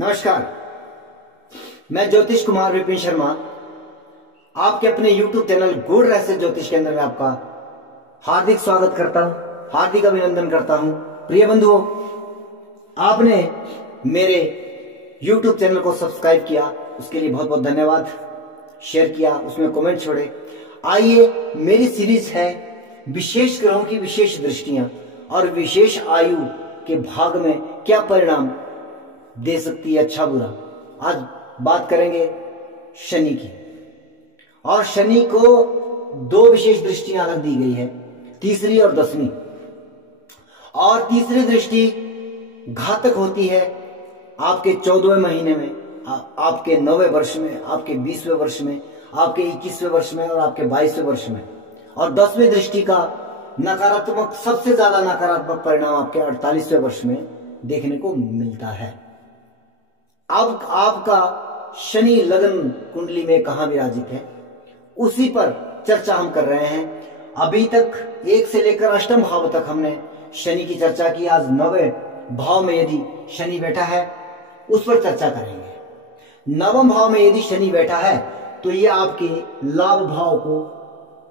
नमस्कार, मैं ज्योतिष कुमार विपिन शर्मा आपके अपने YouTube चैनल गूढ़ रहस्य ज्योतिष के अंदर में आपका हार्दिक स्वागत करता हूं, हार्दिक अभिनंदन करता हूं। प्रिय बंधुओं, आपने मेरे YouTube चैनल को सब्सक्राइब किया, उसके लिए बहुत बहुत धन्यवाद। शेयर किया, उसमें कमेंट छोड़े। आइए, मेरी सीरीज है विशेष ग्रहों की विशेष दृष्टियां और विशेष आयु के भाग में क्या परिणाम दे सकती है, अच्छा बुरा। आज बात करेंगे शनि की, और शनि को दो विशेष दृष्टियां अलग दी गई है, तीसरी और 10वीं। और तीसरी दृष्टि घातक होती है आपके 14वें महीने में, आपके 9वें वर्ष में, आपके 20वें वर्ष में, आपके 21वें वर्ष में और आपके 22वें वर्ष में। और 10वीं दृष्टि का नकारात्मक, सबसे ज्यादा नकारात्मक परिणाम आपके 48वें वर्ष में देखने को मिलता है। अब आपका शनि लग्न कुंडली में कहां विराजित है, उसी पर चर्चा हम कर रहे हैं। अभी तक 1 से लेकर 8वें भाव तक हमने शनि की चर्चा की। आज 9वें भाव में यदि शनि बैठा है, उस पर चर्चा करेंगे। 9वें भाव में यदि शनि बैठा है तो ये आपके लाभ भाव को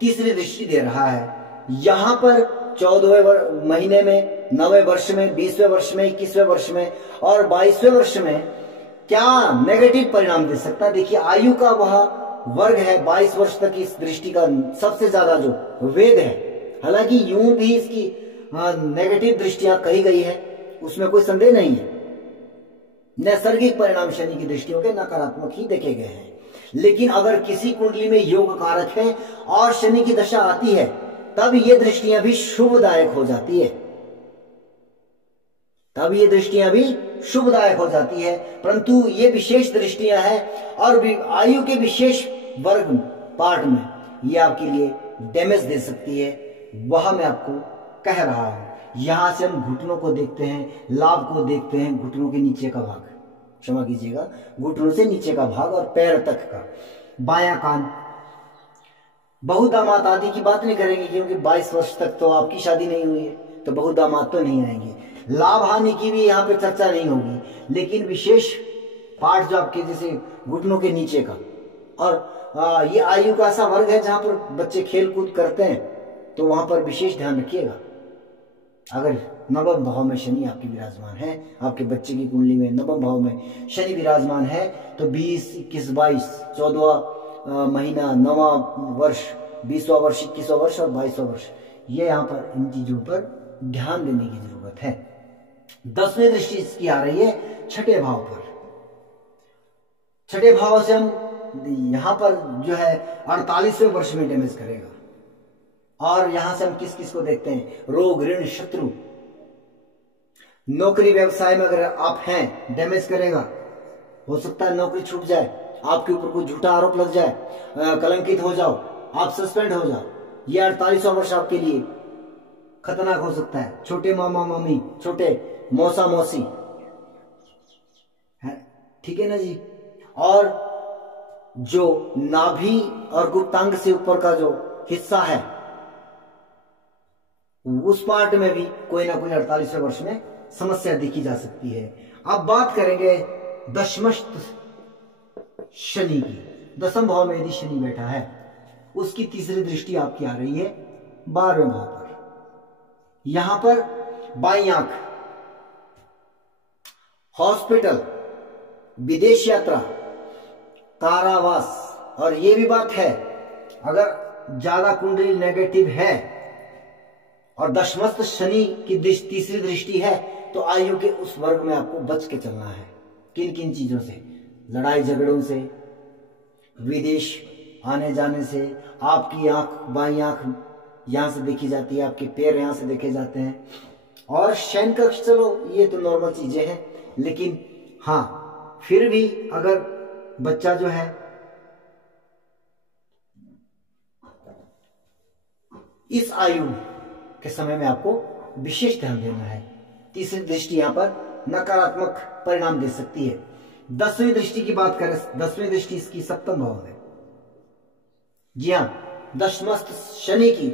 तीसरी दृष्टि दे रहा है। यहां पर 14वें महीने में, 9वें वर्ष में, 20वें वर्ष में, 21वें वर्ष में और 22वें वर्ष में क्या नेगेटिव परिणाम दे सकता है। देखिए, आयु का वह वर्ग है 22 वर्ष तक इस दृष्टि का सबसे ज्यादा जो वेग है। हालांकि यूं भी इसकी नेगेटिव दृष्टियां कही गई है, उसमें कोई संदेह नहीं है। नैसर्गिक परिणाम शनि की दृष्टियों के नकारात्मक ही देखे गए हैं। लेकिन अगर किसी कुंडली में योग कारक है और शनि की दशा आती है, तब ये दृष्टियां भी शुभदायक हो जाती है, तब ये दृष्टियां भी शुभदायक हो जाती है। परंतु ये विशेष दृष्टियां हैं और आयु के विशेष वर्ग पार्ट में ये आपके लिए डैमेज दे सकती है। वह मैं आपको कह रहा हूं। यहां से हम घुटनों को देखते हैं, लाभ को देखते हैं, घुटनों के नीचे का भाग, क्षमा कीजिएगा, घुटनों से नीचे का भाग और पैर तक का, बायां कान। बहु दामाद आदि की बात नहीं करेंगे, क्योंकि 22 वर्ष तक तो आपकी शादी नहीं हुई है, तो बहु दामाद तो नहीं आएंगे। लाभ हानि की भी यहाँ पे चर्चा नहीं होगी। लेकिन विशेष पार्ट जो आपके जैसे घुटनों के नीचे का, और ये आयु का ऐसा वर्ग है जहां पर बच्चे खेल कूद करते हैं, तो वहां पर विशेष ध्यान रखिएगा। अगर 9वें भाव में शनि आपके विराजमान है, आपके बच्चे की कुंडली में 9वें भाव में शनि विराजमान है, तो 20, 21, 22, 14वां महीना, 9वां वर्ष, 20वां वर्ष, 21वां वर्ष और 22वां वर्ष, ये यहाँ पर इन चीजों पर ध्यान देने की जरूरत है। 10वीं दृष्टि इसकी आ रही है 6ठे भाव पर। 6ठे भाव से हम यहां पर जो है 48वें वर्ष में डैमेज करेगा। और यहां से हम किस किस को देखते हैं, रोग, ऋण, शत्रु, नौकरी व्यवसाय में अगर आप हैं, डैमेज करेगा। हो सकता है नौकरी छूट जाए, आपके ऊपर कोई झूठा आरोप लग जाए, कलंकित हो जाओ, आप सस्पेंड हो जाओ। यह 48वां वर्ष आपके लिए खतरनाक हो सकता है। छोटे मामा मामी, छोटे मौसा मौसी है, ठीक है ना जी। और जो नाभि और गुप्तांग से ऊपर का जो हिस्सा है, उस पार्ट में भी कोई ना कोई 48वें वर्ष में समस्या देखी जा सकती है। अब बात करेंगे दशमस्त शनि की। 10वें भाव में यदि शनि बैठा है, उसकी तीसरी दृष्टि आपकी आ रही है 12वें भाव पर। यहां पर बाईं आंख, हॉस्पिटल, विदेश यात्रा, कारावास। और ये भी बात है, अगर ज्यादा कुंडली नेगेटिव है और दशमस्त शनि की तीसरी दृष्टि है, तो आयु के उस वर्ग में आपको बच के चलना है। किन किन चीजों से? लड़ाई झगड़ों से, विदेश आने जाने से। आपकी आंख, बाईं आंख यहां से देखी जाती है, आपके पैर यहां से देखे जाते हैं। और शयन कक्ष, चलो ये तो नॉर्मल चीजें हैं। लेकिन हाँ, फिर भी अगर बच्चा जो है इस आयु के समय में आपको विशेष ध्यान देना है। तीसरी दृष्टि यहां पर नकारात्मक परिणाम दे सकती है। 10वीं दृष्टि की बात करें, 10वीं दृष्टि इसकी 7वें भाव में। जी हां, दशमस्त शनि की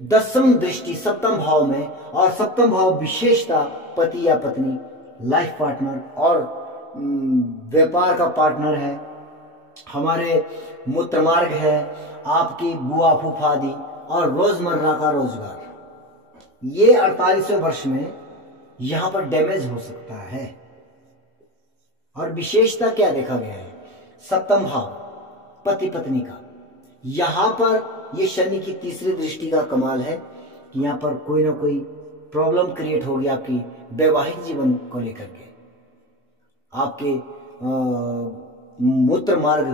10वीं दृष्टि 7वें भाव में, और 7वां भाव विशेषता पति या पत्नी, लाइफ पार्टनर और व्यापार का पार्टनर है, हमारे मूत्र मार्ग है, आपकी बुआ फूफा आदि और रोजमर्रा का रोजगार, ये 48वें वर्ष में यहां पर डैमेज हो सकता है। और विशेषता क्या देखा गया है, सप्तम भाव पति पत्नी का, यहां पर ये शनि की तीसरी दृष्टि का कमाल है कि यहां पर कोई ना कोई प्रॉब्लम क्रिएट होगी आपकी वैवाहिक जीवन को लेकर के, आपके मूत्र मार्ग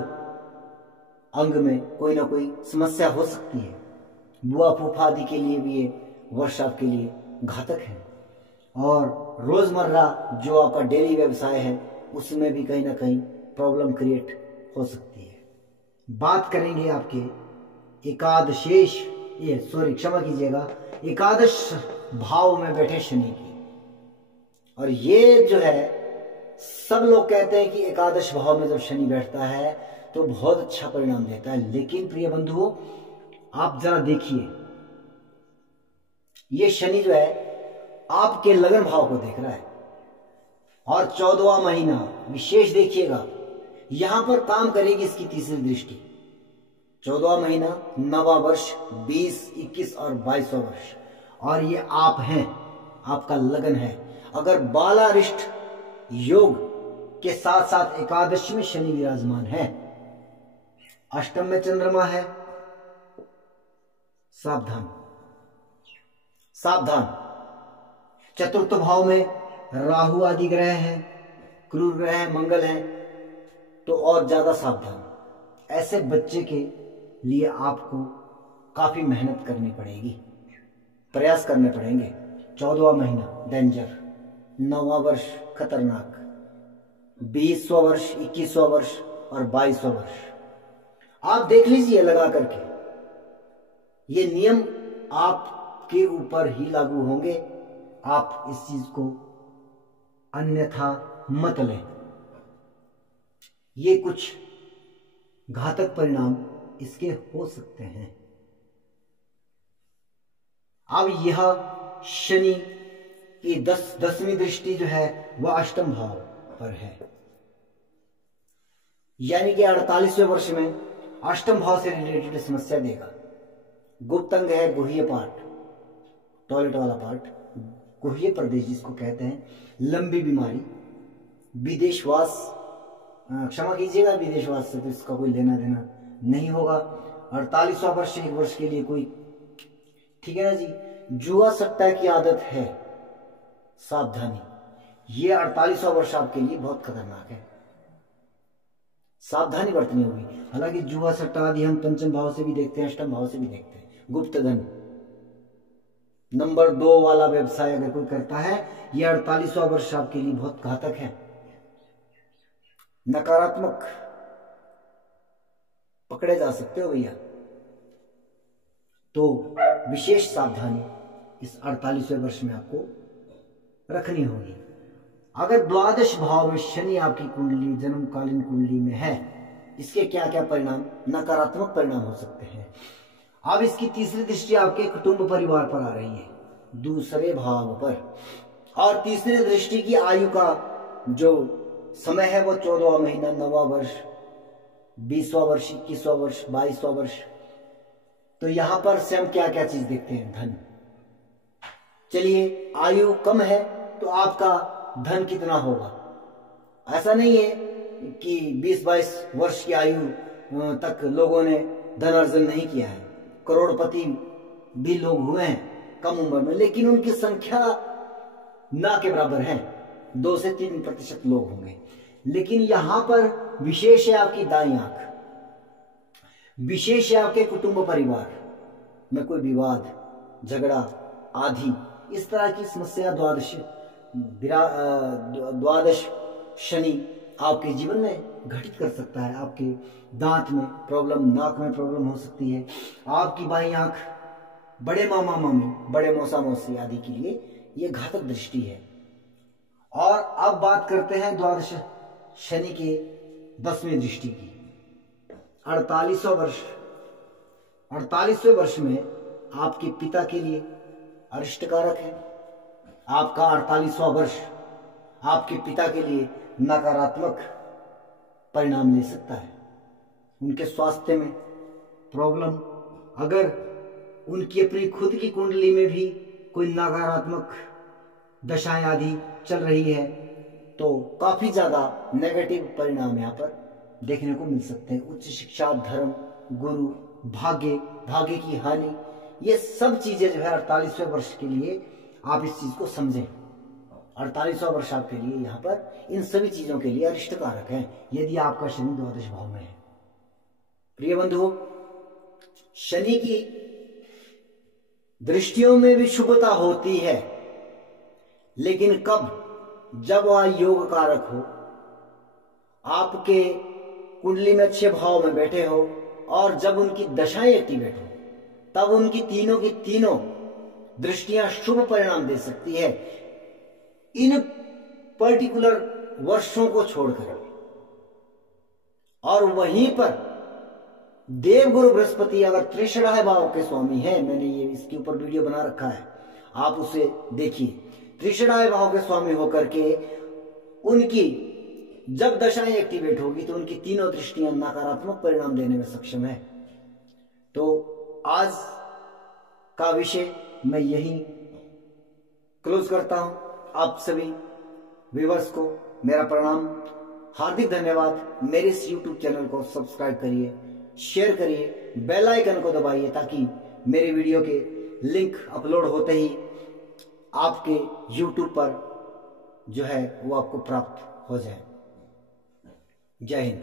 अंग में कोई ना कोई समस्या हो सकती है। बुआ फूफा आदि के लिए भी ये वर्ष आपके लिए घातक है। और रोजमर्रा जो आपका डेली व्यवसाय है उसमें भी कहीं ना कहीं प्रॉब्लम क्रिएट हो सकती है। बात करेंगे आपके एकादशेश, ये सॉरी क्षमा कीजिएगा, एकादश भाव में बैठे शनि की। और ये जो है सब लोग कहते हैं कि एकादश भाव में जब शनि बैठता है तो बहुत अच्छा परिणाम देता है, लेकिन प्रिय बंधुओं आप जरा देखिए, ये शनि जो है आपके लगन भाव को देख रहा है और 14वां महीना विशेष देखिएगा, यहां पर काम करेगी इसकी तीसरी दृष्टि। 14वां महीना, नवा वर्ष, 20, 21 और 22वां वर्ष, और ये आप हैं, आपका लगन है। अगर बालारिष्ट योग के साथ साथ एकादशी में शनि विराजमान है, अष्टम में चंद्रमा है, सावधान सावधान, चतुर्थ भाव में राहु आदि ग्रह हैं, क्रूर ग्रह है, मंगल है, तो और ज्यादा सावधान। ऐसे बच्चे के लिए आपको काफी मेहनत करनी पड़ेगी, प्रयास करने पड़ेंगे। 14वां महीना डेंजर, 9वां वर्ष खतरनाक, 20वां वर्ष, 21वां वर्ष और 22वां वर्ष। आप देख लीजिए लगा करके, ये नियम आपके ऊपर ही लागू होंगे, आप इस चीज को अन्यथा मत लें। ये कुछ घातक परिणाम इसके हो सकते हैं। अब यह शनि की 10वीं दृष्टि जो है वह अष्टम भाव पर है, यानी कि 48वें वर्ष में अष्टम भाव से रिलेटेड समस्या देगा। गुप्त अंग है गुह्य पार्ट, टॉयलेट वाला पार्ट, गुह्य प्रदेश जिसको कहते हैं, लंबी बीमारी, विदेशवास, क्षमा कीजिएगा विदेशवास से तो इसका कोई लेना देना नहीं होगा। 48वां वर्ष एक वर्ष के लिए कोई, ठीक है ना जी। जुआ सट्टा की आदत है, सावधानी, ये 48वां वर्ष आपके लिए बहुत खतरनाक है, सावधानी बरतनी होगी। हालांकि जुआ सट्टा आदि हम पंचम भाव से भी देखते हैं, अष्टम भाव से भी देखते हैं। गुप्त धन, नंबर 2 वाला व्यवसाय अगर कोई करता है, यह 48वां वर्ष आपके लिए बहुत घातक है। नकारात्मक पकड़े जा सकते हो भैया, तो विशेष सावधानी इस 48वें वर्ष में आपको रखनी होगी। अगर द्वादश भाव में शनि आपकी कुंडली, जन्मकालीन कुंडली में है, इसके क्या क्या परिणाम, नकारात्मक परिणाम हो सकते हैं। अब इसकी तीसरी दृष्टि आपके कुटुंब परिवार पर आ रही है, दूसरे भाव पर, और तीसरी दृष्टि की आयु का जो समय है वो 14वां महीना, 9वां वर्ष, 20वां वर्ष, 21वां वर्ष, 22वां वर्ष। तो यहां पर से हम क्या क्या चीज देखते हैं, धन। चलिए आयु कम है तो आपका धन कितना होगा, ऐसा नहीं है कि 20-22 वर्ष की आयु तक लोगों ने धन अर्जन नहीं किया है, करोड़पति भी लोग हुए हैं कम उम्र में, लेकिन उनकी संख्या ना के बराबर है, 2 से 3% लोग होंगे। लेकिन यहां पर विशेष है आपकी दाईं आंख, विशेष है आपके कुटुंब परिवार में कोई विवाद, झगड़ा आदि इस तरह की समस्या द्वादश शनि आपके जीवन में घटित कर सकता है। आपके दांत में प्रॉब्लम, नाक में प्रॉब्लम हो सकती है, आपकी बाईं आंख, बड़े मामा मामी, बड़े मौसा मौसी आदि के लिए यह घातक दृष्टि है। और अब बात करते हैं द्वादश शनि के 10वीं दृष्टि की। 48वां वर्ष, 48वें वर्ष में आपके पिता के लिए अरिष्ट कारक है। आपका 48वां वर्ष आपके पिता के लिए नकारात्मक परिणाम ले सकता है। उनके स्वास्थ्य में प्रॉब्लम, अगर उनकी अपनी खुद की कुंडली में भी कोई नकारात्मक दशाएं आदि चल रही है तो काफी ज्यादा नेगेटिव परिणाम यहाँ पर देखने को मिल सकते हैं। उच्च शिक्षा, धर्म, गुरु, भाग्य की हानि, ये सब चीजें जो है 48वें वर्ष के लिए आप इस चीज को समझें। 48वां वर्ष आपके लिए यहाँ पर इन सभी चीजों के लिए अरिष्ट कारक है यदि आपका शनि द्वादश भाव में है। प्रिय बंधुओं, शनि की दृष्टियों में भी शुभता होती है, लेकिन कब? जब वह योग कारक हो, आपके कुंडली में अच्छे भाव में बैठे हो और जब उनकी दशाएं एक्टिवेट हो, तब उनकी तीनों की तीनों दृष्टियां शुभ परिणाम दे सकती है इन पर्टिकुलर वर्षों को छोड़कर। और वहीं पर देवगुरु बृहस्पति अगर त्रिषणाय भाव के स्वामी है, मैंने ये इसके ऊपर वीडियो बना रखा है, आप उसे देखिए। त्रिषणाय भाव के स्वामी होकर के उनकी जब दशाएं एक्टिवेट होगी तो उनकी तीनों दृष्टियां नकारात्मक परिणाम देने में सक्षम है। तो आज का विषय मैं यही क्लोज करता हूं। आप सभी व्यूअर्स को मेरा प्रणाम, हार्दिक धन्यवाद। मेरे इस YouTube चैनल को सब्सक्राइब करिए, शेयर करिए, बेल आइकन को दबाइए ताकि मेरे वीडियो के लिंक अपलोड होते ही आपके YouTube पर जो है वो आपको प्राप्त हो जाए। जय हिंद।